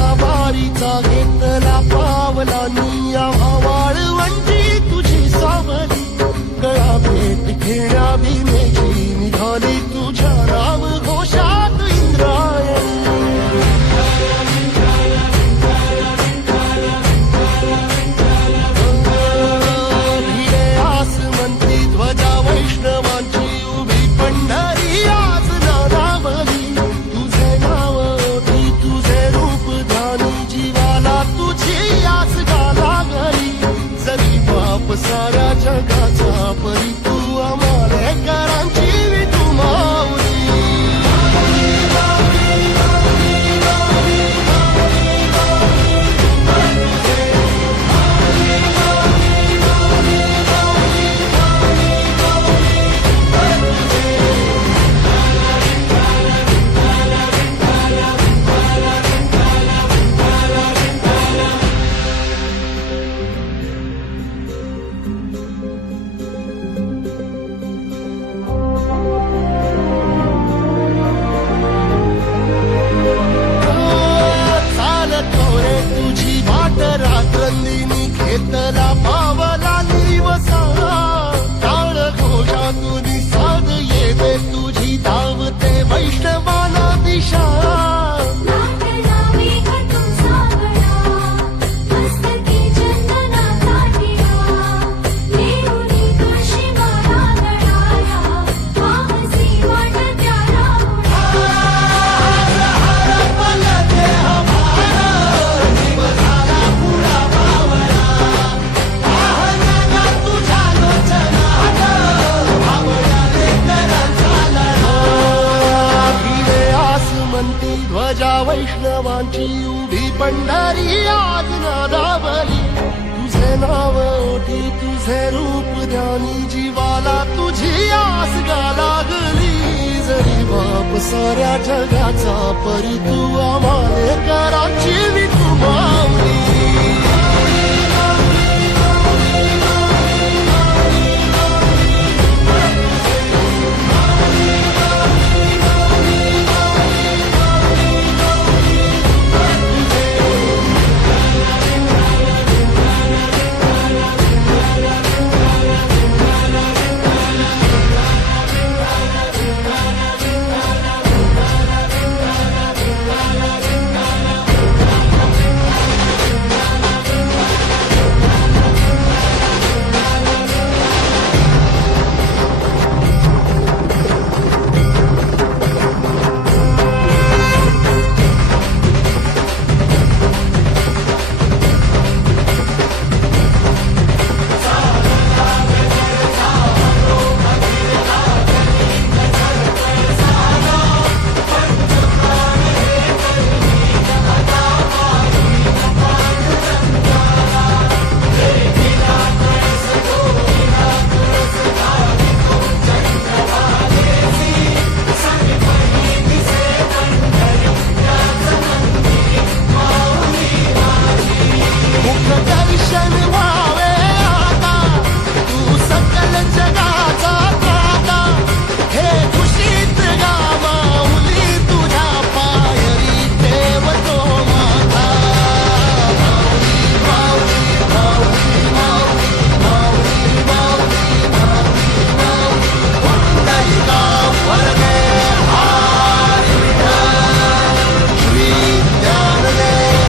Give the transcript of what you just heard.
कसा वारीचा घेतला पावलांनी आम्हा वाळवंटी तुझी सावली गळा भेट घेण्या भीमेची निघाली तुझ्या राम घोषात इंद्रायणी भिडे आसमंती ध्वजा वैष्णवांची उभी पंढरी आज नादावली तुझे नाव ओठी तुझे रूप ध्यानी जीवाला तुझी आस लागली जरी बाप साऱ्या जगाचा परी तू आम्हाले करांची विठू माऊली रात्रंदिनी घेतला पावला निवसा टाळ घोषातून साध येते तुझी धावते वैष्णवाला दिशा ध्वजा वैष्णवांची उभी पंढरी आज नादावली तुझे नाव ओठी तुझे रूप ध्यानी जीवाला तुझी आस लागली जरी बाप साऱ्या जगाचा परी तू आम्हाले करांची विठू माऊली